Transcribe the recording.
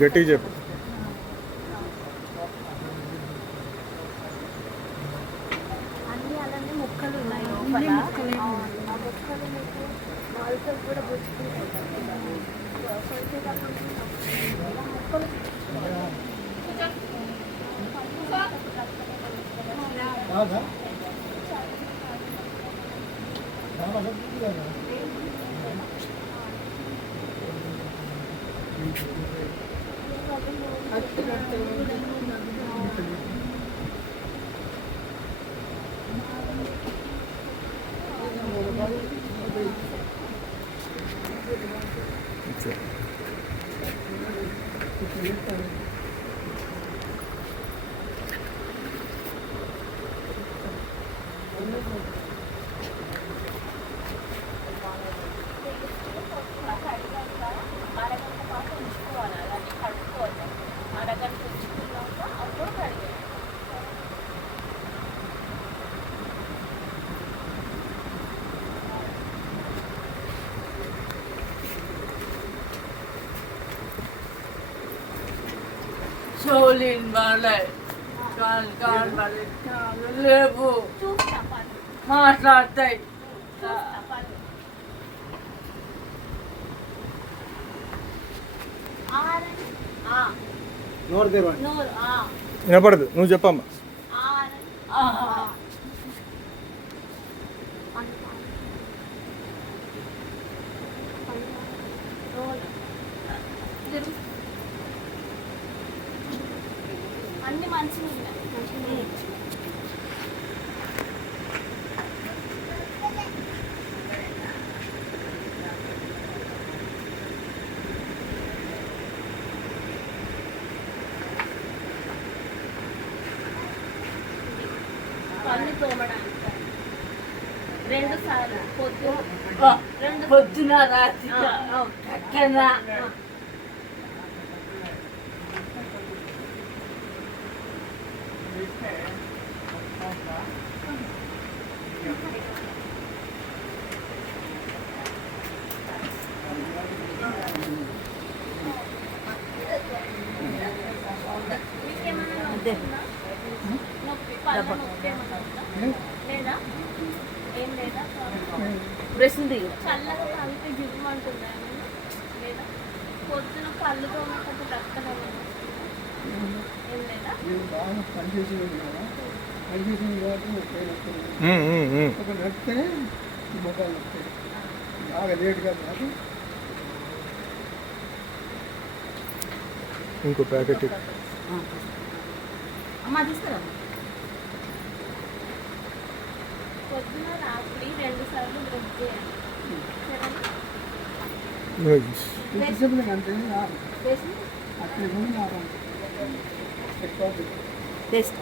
గట్టిగా చెప్పు. అన్ని అలానే మొక్కలు ఉన్నాయి లోపల. ఆ మొక్కలు మీకు నాలుగు కూడా పుచ్చుకుంటాయి. మొక్కలు Solin balik, kan balik, lebu, masa tay. వినపడదు, నువ్వు చెప్పమ్మా. అన్ని మంచిగా ఉన్నాయి. పన్ను తోమడానికి 2 సార్లు పొద్దున రాత్రి చక్కన లేదా ఏం లేదా బ్రష్ది చల్లగా తాగితే జివ్వమంటుందా లేదా పొద్దున పళ్ళు తోమేటప్పుడు రక్తం ఏం లేదా ఇంకో ప్యాకెట్ అమ్మ తీసుకురా. పొద్దున రాత్రి 2 సార్లు బ్రష్ చేయాలి. టేస్ట్